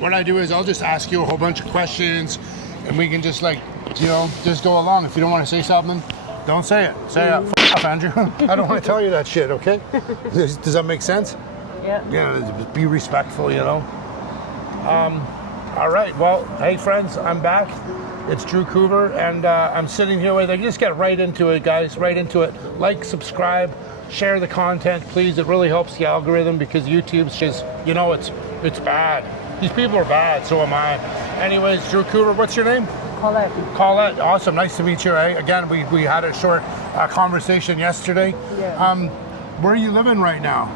what I do is I'll just ask you a whole bunch of questions, and we can just just go along. If you don't want to say something, don't say it. Say it. F off, Andrew. I don't want to tell you that shit, okay? Does that make sense? Yeah. Yeah, be respectful, All right, well, hey friends, I'm back. It's Drew Coover, and I'm sitting here with, just get right into it, guys, right into it. Like, subscribe, share the content, please. It really helps the algorithm because YouTube's just, it's bad. These people are bad, so am I. Anyways, Drew Coover, what's your name? Colette. Colette, awesome, nice to meet you. Again, we had a short conversation yesterday. Yeah. Where are you living right now?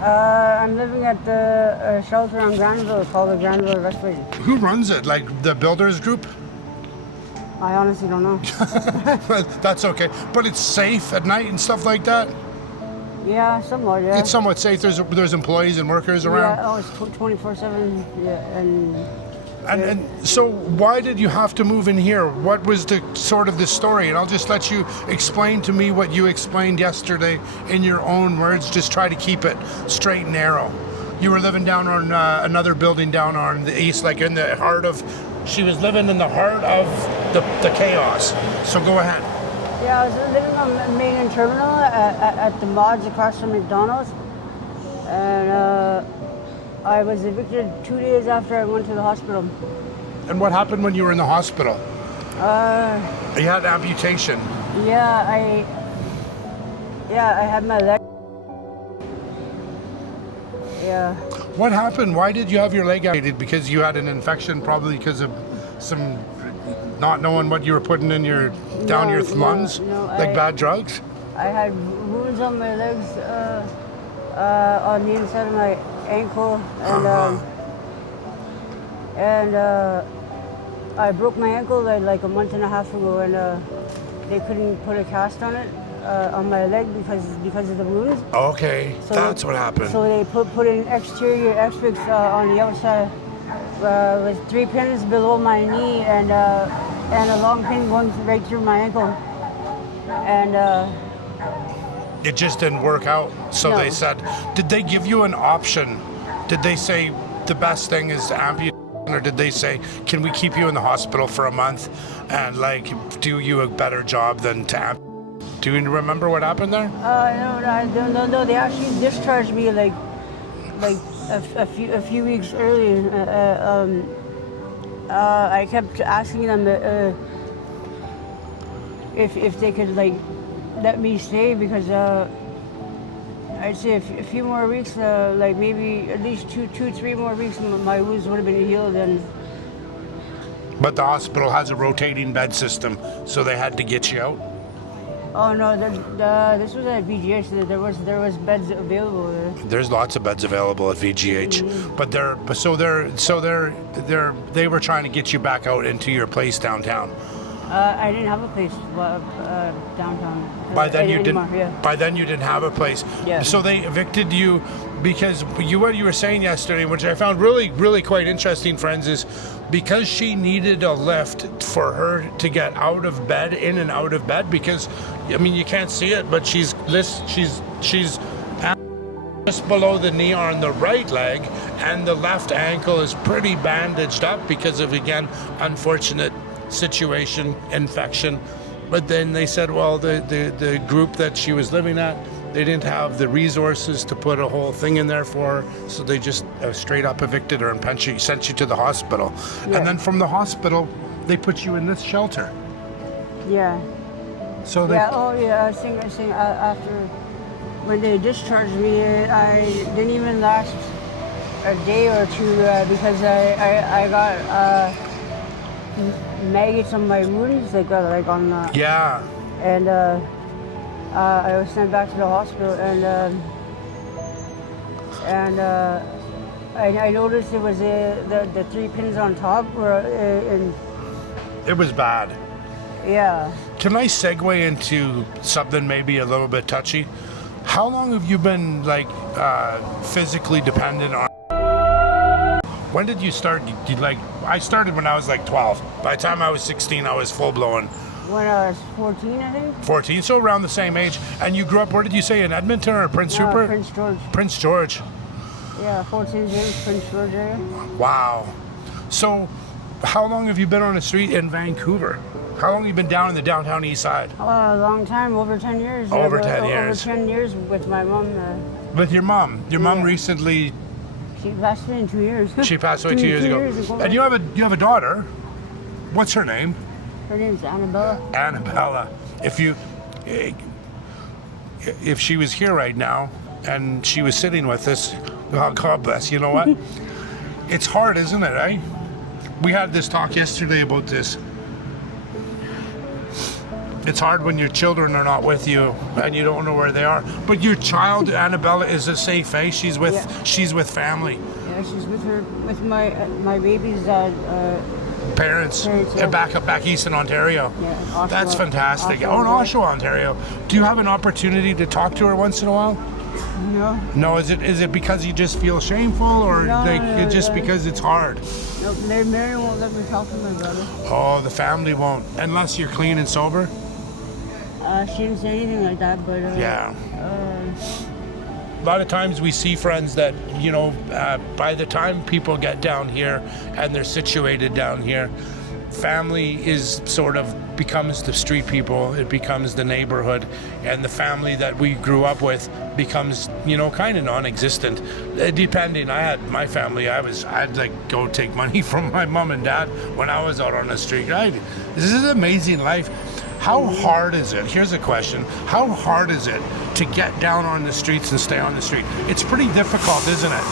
I'm living at the shelter on Granville called the Granville Restoration. Who runs it? Like the builders group? I honestly don't know. That's okay. But it's safe at night and stuff like that? Yeah, somewhat, yeah. It's somewhat safe. There's employees and workers around? Yeah, it's 24/7, yeah, And so why did you have to move in here? What was the sort of the story? And I'll just let you explain to me what you explained yesterday in your own words. Just try to keep it straight and narrow. You were living down on another building down on the east, like in the heart of, she was living in the heart of the chaos. So go ahead. Yeah, I was living on the main terminal at the Mods across from McDonald's. And I was evicted 2 days after I went to the hospital. And what happened when you were in the hospital? You had amputation. Yeah, I had my leg. Yeah. What happened? Why did you have your leg amputated? Because you had an infection, probably because of some not knowing what you were putting in your lungs, like bad drugs? I had wounds on my legs, on the inside of my ankle, and I broke my ankle like a month and a half ago, and they couldn't put a cast on it on my leg because of the wounds. Okay, so that's what happened. So they put an exterior X-fix on the outside with 3 pins below my knee and a long pin going right through my ankle, and it just didn't work out. So They said, did they give you an option? Did they say the best thing is amputation, or did they say, can we keep you in the hospital for a month and do you a better job than to amputate? Do you remember what happened there? No. They actually discharged me like a few weeks early. I kept asking them if they could let me stay because I'd say a few more weeks, maybe at least 2-3 more weeks, my wounds would have been healed. But the hospital has a rotating bed system, so they had to get you out. Oh no, this was at VGH. There was beds available there. There's lots of beds available at VGH, but they were trying to get you back out into your place downtown. I didn't have a place downtown. By then you anymore, didn't. Yeah. By then you didn't have a place. Yeah. So they evicted you because what you were saying yesterday, which I found really, really quite interesting, friends, is because she needed a lift for her to get out of bed, in and out of bed. Because you can't see it, but she's just below the knee on the right leg, and the left ankle is pretty bandaged up because of, again, unfortunate situation, infection. But then they said, well, the group that she was living at, they didn't have the resources to put a whole thing in there for her, so they just straight up evicted her and sent you to the hospital. Yeah. And then from the hospital, they put you in this shelter. Yeah. So they... Yeah, I think after, when they discharged me, I didn't even last a day or two because I got... maggots on my wounds, on the... Yeah. And I was sent back to the hospital, and I noticed it was the 3 pins on top were It was bad. Yeah. Can I segue into something maybe a little bit touchy? How long have you been physically dependent on? When did you start? I started when I was 12. By the time I was 16, I was full blown. When I was 14, I think. 14, so around the same age. And you grew up, where did you say, in Edmonton or Prince Rupert? Prince George. Prince George. Yeah, 14 years, Prince George area. Wow. So, how long have you been on the street in Vancouver? How long have you been down in the downtown Eastside? A long time, over 10 years. Over 10 years. Over 10 years with my mom. With your mom? Your mom Yeah. recently... She passed away in 2 years. She passed away 2 years ago. And you have a daughter. What's her name? Her name's Annabella. Annabella. If she was here right now and she was sitting with us, oh, God bless. You know what? It's hard, isn't it, eh? We had this talk yesterday about this. It's hard when your children are not with you and you don't know where they are. But your child, Annabella, is a safe, eh? She's with family. Yeah, she's with my baby's Parents, yeah. back east in Ontario. Yeah, Oshawa. That's fantastic. Oshawa, In Oshawa, Ontario. Do you have an opportunity to talk to her once in a while? No. No, is it because you just feel shameful, or because it's hard? No, Mary won't let me talk to my brother. Oh, the family won't, unless you're clean and sober. She didn't say anything like that, but Yeah. A lot of times we see friends that, by the time people get down here and they're situated down here, family is sort of becomes the street people, it becomes the neighborhood, and the family that we grew up with becomes, kind of non-existent. Depending, I had my family, I'd like go take money from my mom and dad when I was out on the street. This is an amazing life. How hard is it? Here's a question. How hard is it to get down on the streets and stay on the street? It's pretty difficult, isn't it?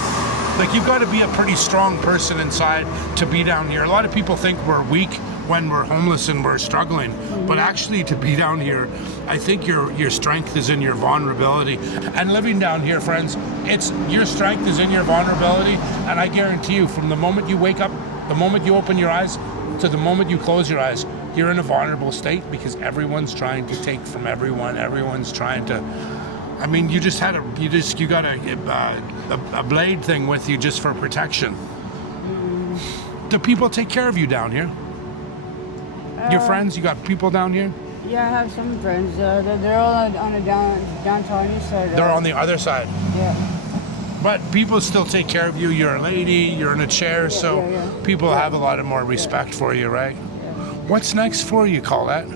Like, you've got to be a pretty strong person inside to be down here. A lot of people think we're weak when we're homeless and we're struggling. But actually, to be down here, I think your strength is in your vulnerability. And living down here, friends, your strength is in your vulnerability. And I guarantee you, from the moment you wake up, the moment you open your eyes, to the moment you close your eyes, you're in a vulnerable state because everyone's trying to take from everyone. Everyone's trying to. I mean, you got a blade thing with you just for protection. Do people take care of you down here? Your friends? You got people down here? Yeah, I have some friends. They're all on the downtown east side. They're on the other side. Yeah. But people still take care of you. You're a lady. You're in a chair, so people have a lot of more respect for you, right? What's next for you, Colette?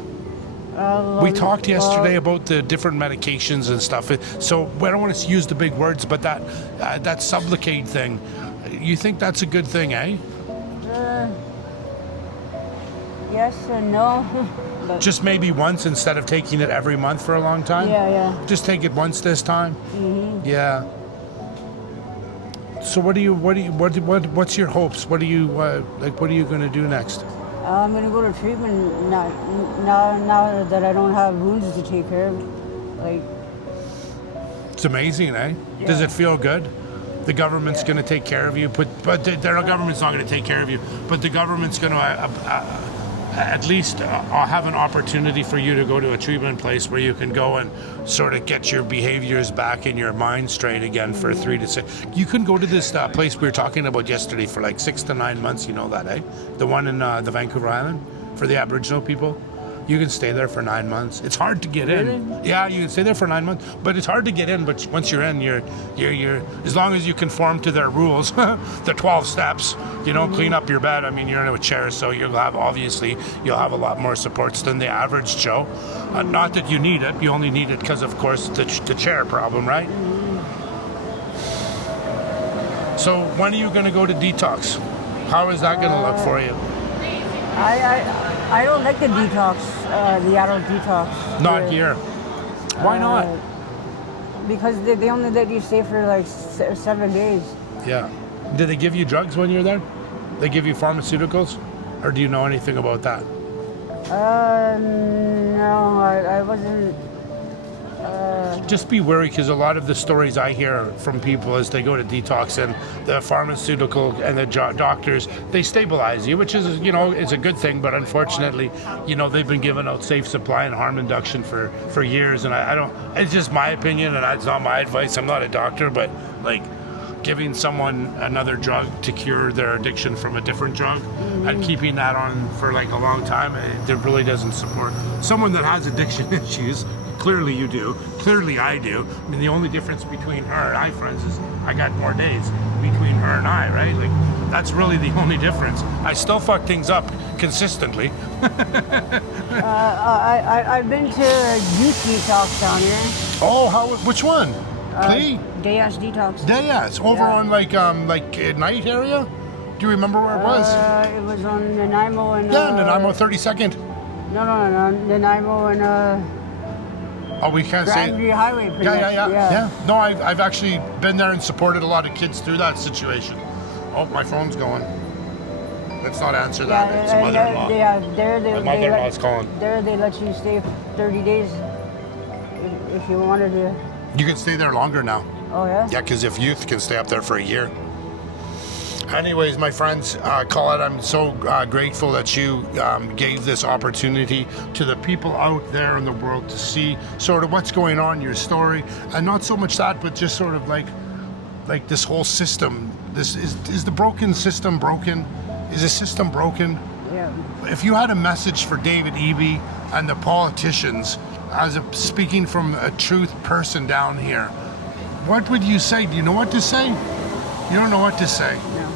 We talked yesterday about the different medications and stuff. So I don't want to use the big words, but that Sublocade thing, you think that's a good thing, eh? Yes and no. But just maybe once instead of taking it every month for a long time? Yeah. Just take it once this time? Mm-hmm. Yeah. So what's your hopes? What are you going to do next? I'm gonna go to treatment now that I don't have wounds to take care of. Like, it's amazing, eh? Yeah. Does it feel good? The government's going to take care of you, but the government's not going to take care of you. But the government's going to at least have an opportunity for you to go to a treatment place where you can go and sort of get your behaviors back and your mind straight again for 3 to 6. You can go to this place we were talking about yesterday for like 6 to 9 months. You know that, eh? The one in the Vancouver Island for the Aboriginal people. You can stay there for 9 months. It's hard to get in. Yeah, you can stay there for 9 months, but it's hard to get in. But once you're in, you're as long as you conform to their rules, the 12 steps. Clean up your bed. I mean, you're in a chair, so you'll have a lot more supports than the average Joe. Not that you need it. You only need it because, of course, the chair problem, right? So when are you going to go to detox? How is that going to look for you? I don't like the detox, the adult detox. Not here. Why not? Because they only let you stay for like 7 days. Yeah. Did they give you drugs when you're there? They give you pharmaceuticals? Or do you know anything about that? No, I wasn't. Just be wary, because a lot of the stories I hear from people as they go to detox, and the pharmaceutical and the doctors, they stabilize you, which is, it's a good thing. But unfortunately, they've been giving out safe supply and harm induction for years. And I don't, it's just my opinion, and it's not my advice. I'm not a doctor, but like giving someone another drug to cure their addiction from a different drug and keeping that on for like a long time, it really doesn't support someone that has addiction issues. Clearly you do. Clearly I do. I mean, the only difference between her and I, friends, is I got more days between her and I, right? Like, that's really the only difference. I still fuck things up consistently. I've been to youth detox down here. Oh, which one? Day ass detox. Deyas, over on like night area? Do you remember where it was? It was on Nanaimo and... Yeah, Nanaimo 32nd. No, Nanaimo and Oh, we can't say. Grandview Highway. Pretty much. Yeah. No, I've actually been there and supported a lot of kids through that situation. Oh, my phone's going. Let's not answer that. It's mother-in-law. My mother-in-law's calling. There they let you stay 30 days if you wanted to. You can stay there longer now. Oh, yeah? Yeah, because if youth can stay up there for a year. Anyways, my friends, Colette, I'm so grateful that you gave this opportunity to the people out there in the world to see sort of what's going on in your story, and not so much that, but just sort of like this whole system. This is the broken system broken? Is the system broken? Yeah. If you had a message for David Eby and the politicians, speaking from a truth person down here, what would you say? Do you know what to say? You don't know what to say. No.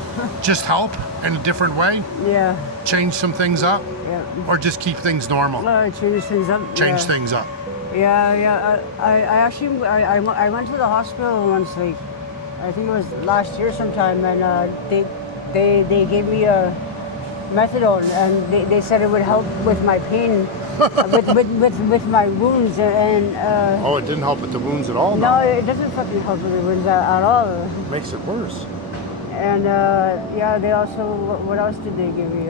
Just help in a different way? Yeah. Change some things up? Yeah. Or just keep things normal? Change things up. Change things up. Yeah. I actually I went to the hospital once, like I think it was last year sometime, and they gave me a methadone, and they said it would help with my pain, with my wounds, and Oh, it didn't help with the wounds at all? no, it doesn't fucking help with the wounds at all. Makes it worse. And they also, what else did they give me?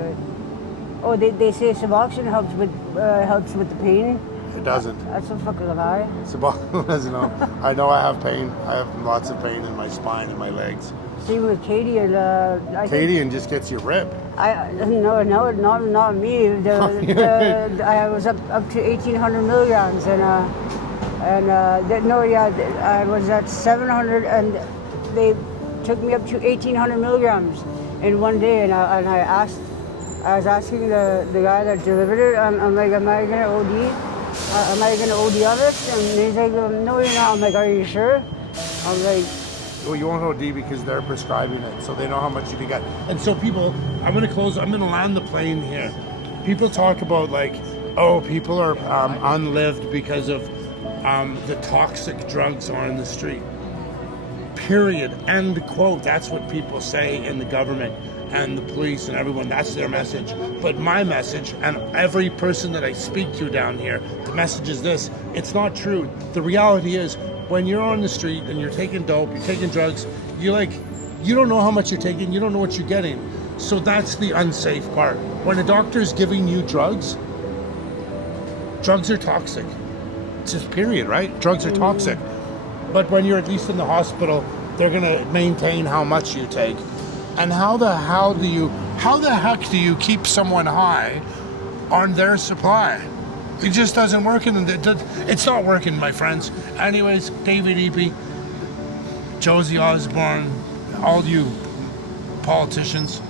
They say Suboxone helps with the pain. It doesn't. That's a fucking lie. Suboxone doesn't know. I know I have pain. I have lots of pain in my spine and my legs. Same with Katie and Cadian just gets you ripped. No, not me. I was up to 1,800 milligrams, and I was at 700, and they took me up to 1,800 milligrams in one day, and I was asking the guy that delivered it, I'm like, am I gonna OD? Am I gonna OD on this? And he's like, no, you're not. I'm like, are you sure? I'm like, well, you won't OD because they're prescribing it, so they know how much you can get. And so people, I'm going to land the plane here. People talk about like, oh, people are unlived because of the toxic drugs are in the street. Period. End quote. That's what people say in the government and the police and everyone. That's their message. But my message, and every person that I speak to down here, the message is this: it's not true. The reality is, when you're on the street and you're taking dope, you're taking drugs, you don't know how much you're taking, you don't know what you're getting. So that's the unsafe part. When a doctor is giving you drugs are toxic. It's just period, right? Drugs are toxic. But when you're at least in the hospital, they're gonna maintain how much you take. And how the heck do you keep someone high on their supply? It just doesn't work, and it's not working, my friends. Anyways, David Eby, Josie Osborne, all you politicians,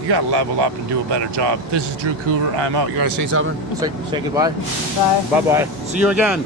you gotta level up and do a better job. This is Drew Coover. I'm out. You gotta say something? Say goodbye? bye. Bye-bye. See you again.